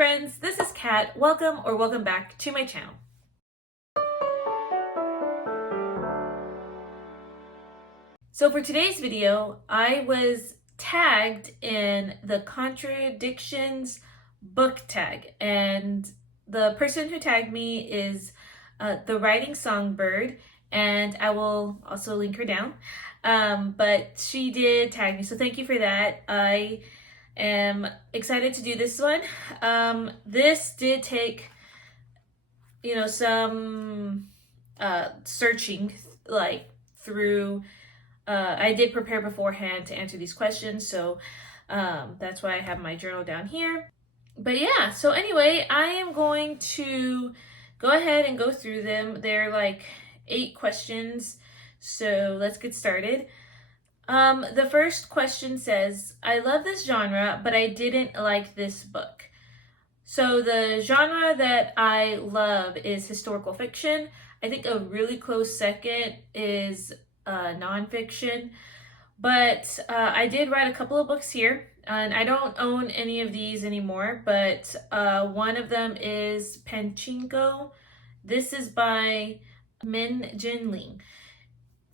friends, this is Kat. Welcome back to my channel. So for today's video, I was tagged in the Contradictions Book Tag, and the person who tagged me is the Writing Songbird, and I will also link her down. But she did tag me, so thank you for that. I am excited to do this one. This did take, some searching, through. I did prepare beforehand to answer these questions, so that's why I have my journal down here. But yeah, so anyway, I am going to go ahead and go through them. They're like 8 questions, so let's get started. The first question says, I love this genre, but I didn't like this book. So the genre that I love is historical fiction. I think a really close second is nonfiction. But I did write a couple of books here, and I don't own any of these anymore, but one of them is Pachinko. This is by Min Jin Ling.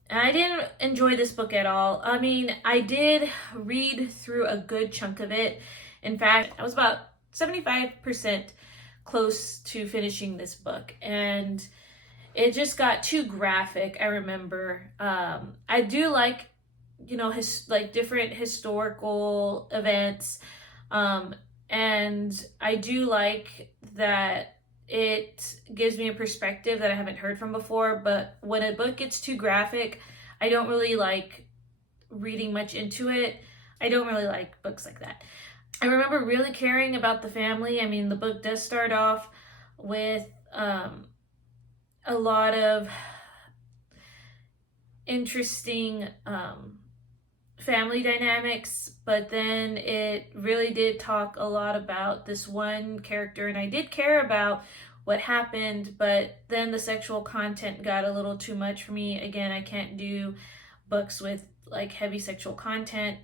I didn't enjoy this book at all. I mean, I did read through a good chunk of it. In fact, I was about 75% close to finishing this book, and it just got too graphic, I remember. I do like, different historical events, and I do like that it gives me a perspective that I haven't heard from before. But when a book gets too graphic, I don't really like reading much into it. I don't really like books like that. I remember really caring about the family. I mean, the book does start off with a lot of interesting family dynamics, but then it really did talk a lot about this one character, and I did care about what happened, but then the sexual content got a little too much for me. Again, I can't do books with like heavy sexual content.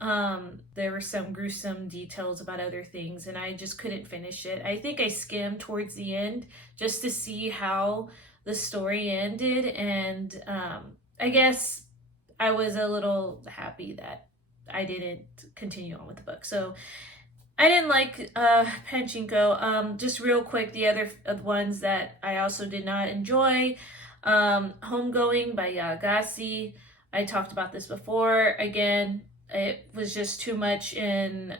There were some gruesome details about other things, and I just couldn't finish it. I think I skimmed towards the end just to see how the story ended, and I guess I was a little happy that I didn't continue on with the book. So I didn't like Pachinko. Just real quick, the other ones that I also did not enjoy. Homegoing by Yagasi. I talked about this before. Again, it was just too much in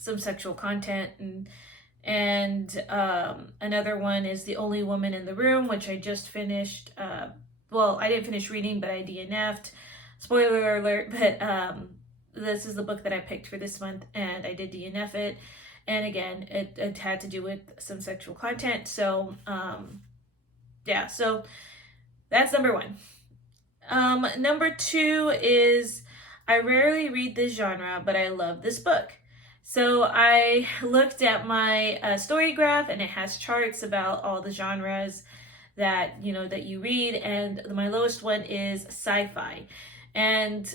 some sexual content, and another one is The Only Woman in the Room, which I just finished. Well, I didn't finish reading, but I DNF'd. Spoiler alert, but this is the book that I picked for this month, and I did DNF it. And again, it had to do with some sexual content. So, yeah, so that's number 1. Number 2 is, I rarely read this genre, but I love this book. So I looked at my story graph, and it has charts about all the genres that you read, and my lowest one is sci-fi. And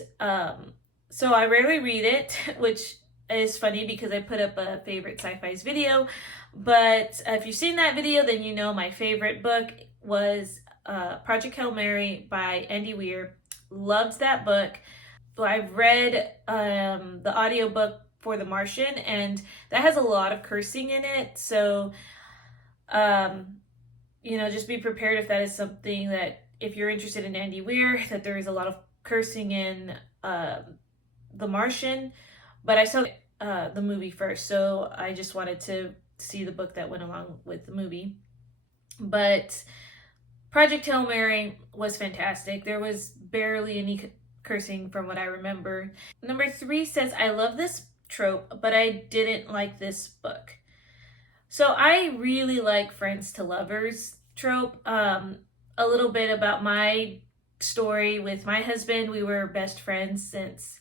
so I rarely read it, which is funny because I put up a favorite sci-fi's video. But if you've seen that video, then you know my favorite book was Project Hail Mary by Andy Weir. Loved that book. I've read the audiobook for The Martian, and that has a lot of cursing in it. So, just be prepared if that is something that, if you're interested in Andy Weir, that there is a lot of cursing in The Martian. But I saw the movie first, so I just wanted to see the book that went along with the movie. But Project Hail Mary was fantastic. There was barely any cursing from what I remember. Number 3 says, I love this trope, but I didn't like this book. So I really like friends to lovers trope. A little bit about my story with my husband. We were best friends since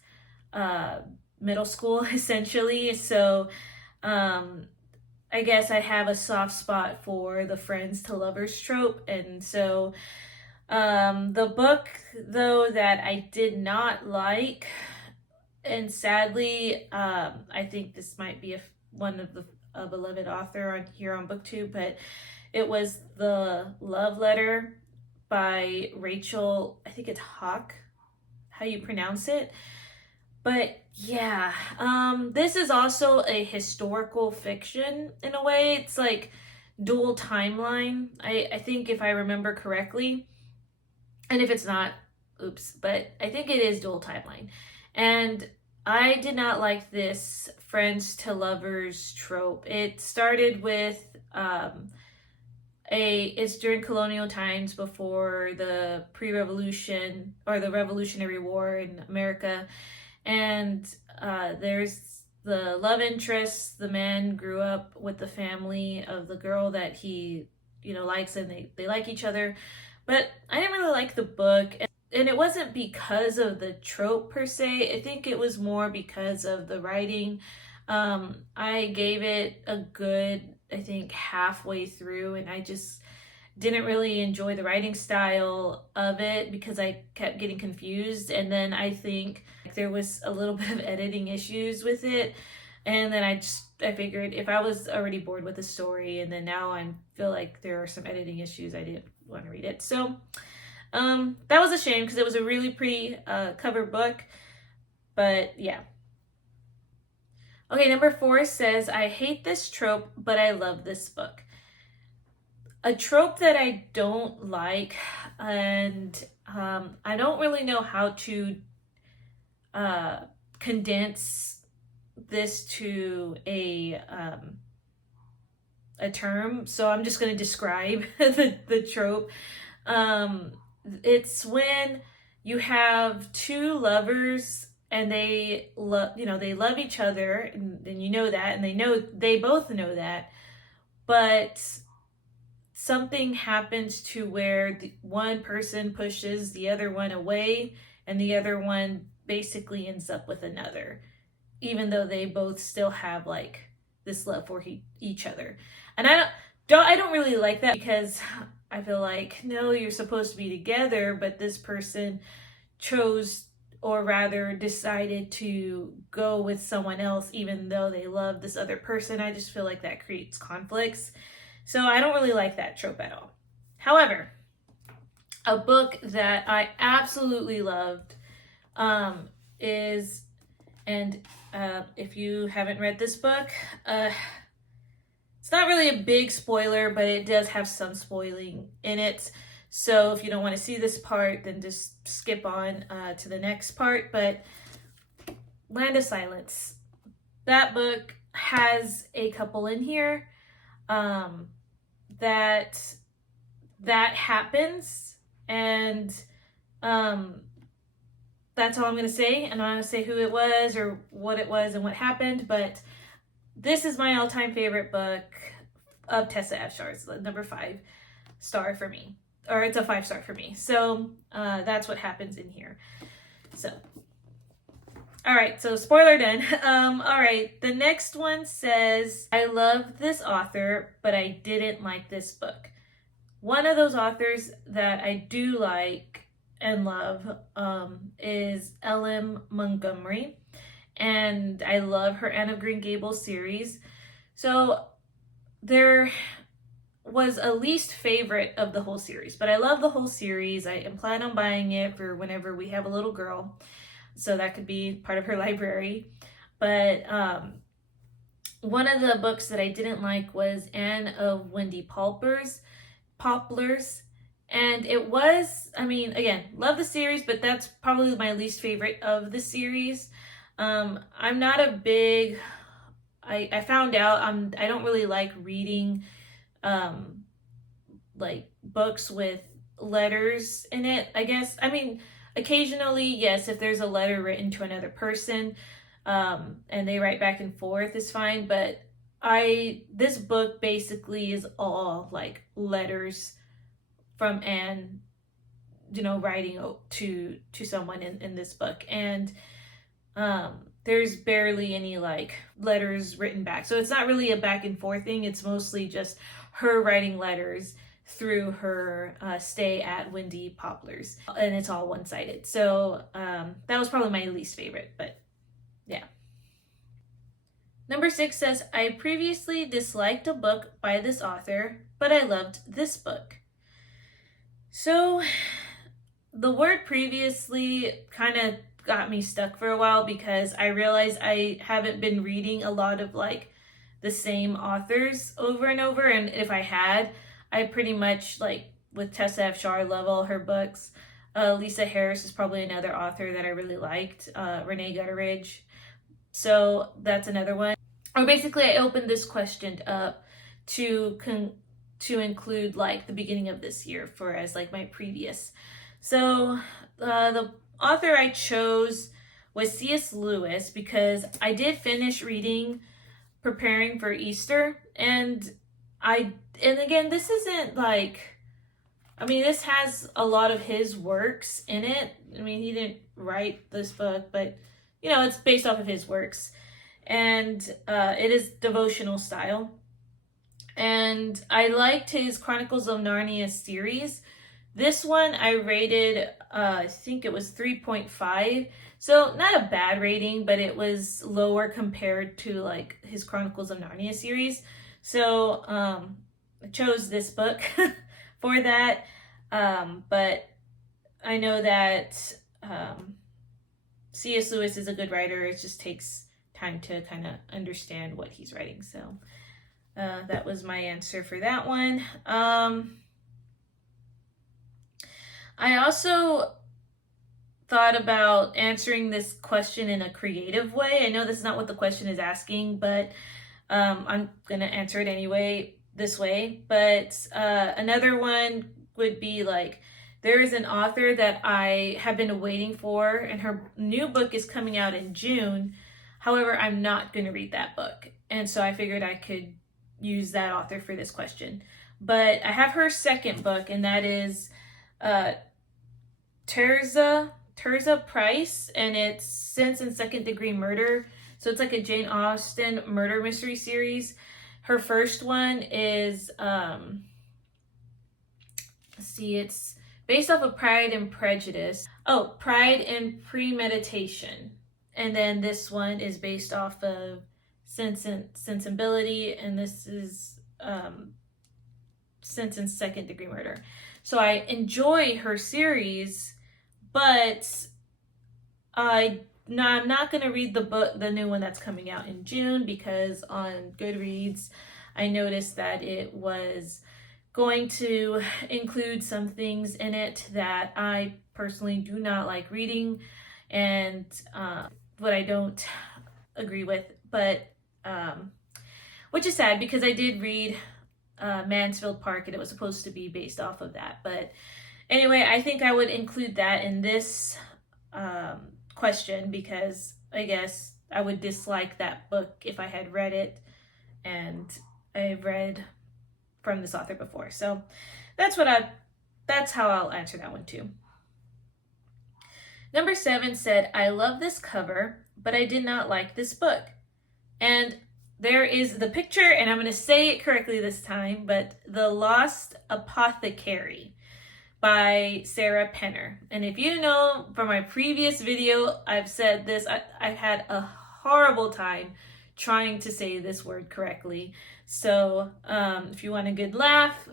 middle school, essentially. So I guess I have a soft spot for the friends to lovers trope. And so the book, though, that I did not like, and sadly, I think this might be one of a beloved author on here on BookTube, but it was The Love Letter by Rachel, I think it's Hawk, how you pronounce it. But yeah, this is also a historical fiction in a way. It's like dual timeline, I think, if I remember correctly. And if it's not, oops, but I think it is dual timeline. And I did not like this friends to lovers trope. It started with it's during colonial times, before the pre-revolution or the Revolutionary War in America, and there's the love interest. The man grew up with the family of the girl that he likes, and they like each other. But I didn't really like the book, and it wasn't because of the trope per se. I think it was more because of the writing. I gave it a good, I think, halfway through, and I just didn't really enjoy the writing style of it because I kept getting confused. And then I think there was a little bit of editing issues with it. And then I figured, if I was already bored with the story and then now I feel like there are some editing issues, I didn't want to read it. So that was a shame because it was a really pretty cover book. But yeah. Okay, number 4 says, I hate this trope, but I love this book. A trope that I don't like, and I don't really know how to condense this to a term, so I'm just going to describe the trope. It's when you have two lovers and they love each other, and you know that, and they both know that, but something happens to where one person pushes the other one away, and the other one basically ends up with another, even though they both still have like this love for each other. And I don't really like that, because I feel like, no, you're supposed to be together, but this person chose, or rather decided, to go with someone else even though they love this other person. I just feel like that creates conflicts. So I don't really like that trope at all. However, a book that I absolutely loved is, and if you haven't read this book, it's not really a big spoiler, but it does have some spoiling in it. So if you don't want to see this part, then just skip on to the next part. But Land of Silence, that book has a couple in here that happens, and that's all I'm going to say. And I'm not going to say who it was or what it was and what happened, but this is my all-time favorite book of Tessa Afshar's, number 5 star for me, or it's a 5-star for me. So that's what happens in here. So all right, so spoiler done. All right, the next one says, I love this author, but I didn't like this book. One of those authors that I do like and love is L.M. Montgomery, and I love her Anne of Green Gables series. So there was a least favorite of the whole series, but I love the whole series. I am planning on buying it for whenever we have a little girl, so that could be part of her library. But one of the books that I didn't like was Anne of Windy Poplars. And it was, I mean, again, love the series, but that's probably my least favorite of the series. I'm not a big, I found out I don't really like reading like books with letters in it, I guess. I mean, occasionally, yes, if there's a letter written to another person and they write back and forth, is fine. But this book basically is all like letters from Anne, writing to someone in this book. And there's barely any like letters written back. So it's not really a back and forth thing. It's mostly just her writing letters through her stay at Windy Poplars, and it's all one-sided. So that was probably my least favorite, but yeah. Number 6 says, I previously disliked a book by this author, but I loved this book. So the word previously kind of got me stuck for a while because I realized I haven't been reading a lot of like the same authors over and over. And if I had, I pretty much like with Tessa F. Shar, love all her books. Lisa Harris is probably another author that I really liked. Renee Gutteridge. So that's another one. Or basically, I opened this question up to include like the beginning of this year for as like my previous. So the author I chose was C.S. Lewis because I did finish reading preparing for Easter, and again, this isn't like, I mean, this has a lot of his works in it. I mean, he didn't write this book, but you know, it's based off of his works, and it is devotional style. And I liked his Chronicles of Narnia series. This one I rated, I think it was 3.5. So not a bad rating, but it was lower compared to like his Chronicles of Narnia series. So I chose this book for that. But I know that C.S. Lewis is a good writer. It just takes time to kind of understand what he's writing. So that was my answer for that one. I also thought about answering this question in a creative way. I know this is not what the question is asking, but I'm going to answer it anyway this way. But another one would be like, there is an author that I have been waiting for, and her new book is coming out in June. However, I'm not going to read that book. And so I figured I could use that author for this question. But I have her second book, and that is Tirzah Price, and it's Sense and Second Degree Murder. So it's like a Jane Austen murder mystery series. Her first one is, let's see, it's based off of Pride and Prejudice. Oh, Pride and Premeditation. And then this one is based off of Sense and Sensibility, and this is Sense and Second Degree Murder. So I enjoy her series, but I'm not going to read the new one that's coming out in June, because on Goodreads, I noticed that it was going to include some things in it that I personally do not like reading, and what I don't agree with, but which is sad because I did read Mansfield Park, and it was supposed to be based off of that. But anyway, I think I would include that in this question, because I guess I would dislike that book if I had read it, and I've read from this author before. So that's how I'll answer that one too. Number 7 said, I love this cover, but I did not like this book. And there is the picture, and I'm going to say it correctly this time, but The Lost Apothecary by Sarah Penner. And if you know from my previous video, I've said this, I've had a horrible time trying to say this word correctly. So if you want a good laugh,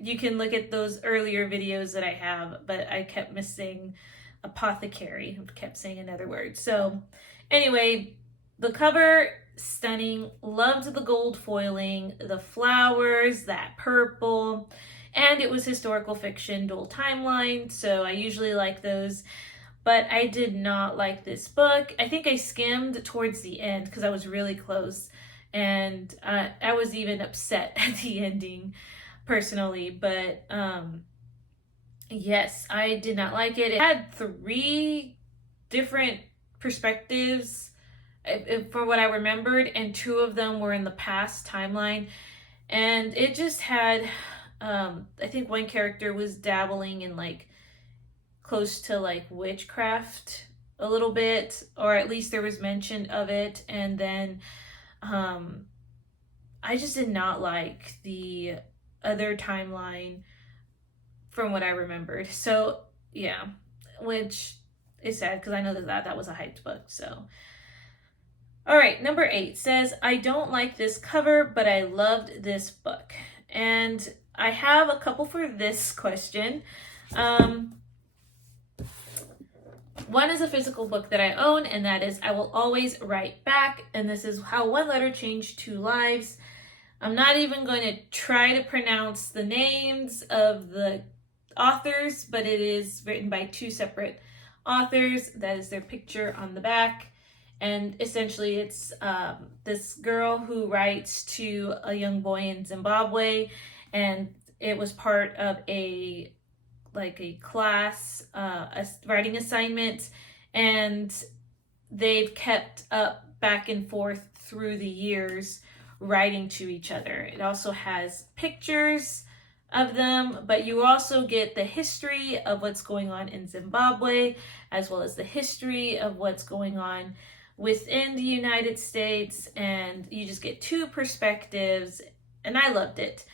you can look at those earlier videos that I have, but I kept missing apothecary. I kept saying another word. So anyway, the cover, stunning. Loved the gold foiling, the flowers, that purple, and it was historical fiction, dual timeline, so I usually like those. But I did not like this book. I think I skimmed towards the end because I was really close, and I was even upset at the ending personally. But yes, I did not like it. It had 3 different perspectives for what I remembered, and 2 of them were in the past timeline, and it just had I think one character was dabbling in like close to like witchcraft a little bit, or at least there was mention of it. And then I just did not like the other timeline from what I remembered. So yeah, which is sad because I know that was a hyped book. So All right, number 8 says, I don't like this cover, but I loved this book. And I have a couple for this question. One is a physical book that I own, and that is I Will Always Write Back. And this is How One Letter Changed Two Lives. I'm not even going to try to pronounce the names of the authors, but it is written by two separate authors. That is their picture on the back. And essentially, it's this girl who writes to a young boy in Zimbabwe, and it was part of a class a writing assignment, and they've kept up back and forth through the years writing to each other. It also has pictures of them, but you also get the history of what's going on in Zimbabwe, as well as the history of what's going on within the United States, and you just get two perspectives, and I loved it.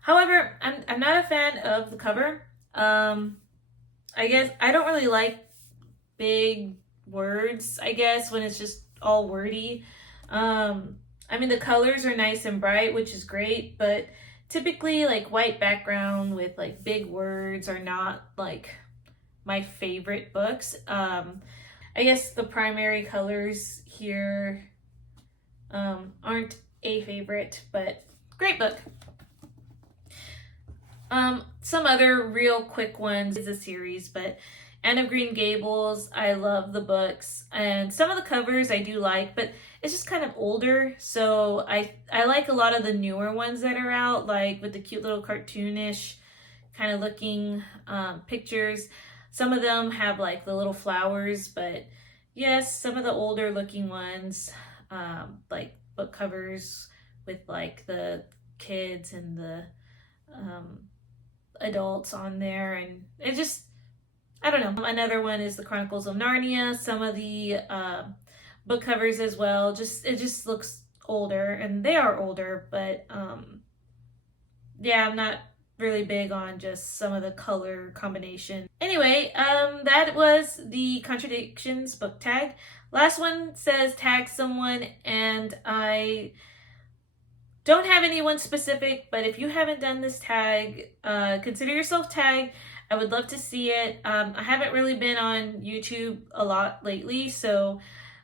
However, I'm not a fan of the cover. I guess I don't really like big words, I guess, when it's just all wordy. I mean, the colors are nice and bright, which is great, but typically like white background with like big words are not like my favorite books. I guess the primary colors here aren't a favorite, but great book. Some other real quick ones is a series, but Anne of Green Gables, I love the books, and some of the covers I do like, but it's just kind of older, so I like a lot of the newer ones that are out, like with the cute little cartoonish kind of looking pictures. Some of them have like the little flowers, but yes, some of the older looking ones, like book covers with like the kids and the adults on there, and it just, I don't know. Another one is the Chronicles of Narnia. Some of the book covers as well. It just looks older, and they are older, but yeah, I'm not really big on just some of the color combination. Anyway, that was the Contradictions Book Tag. Last one says tag someone, and I don't have anyone specific, but if you haven't done this tag, consider yourself tagged. I would love to see it. I haven't really been on YouTube a lot lately, so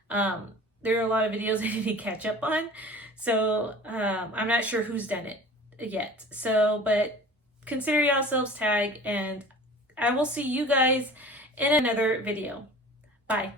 there are a lot of videos I need to catch up on. So I'm not sure who's done it yet. So, but consider yourselves tagged, and I will see you guys in another video. Bye.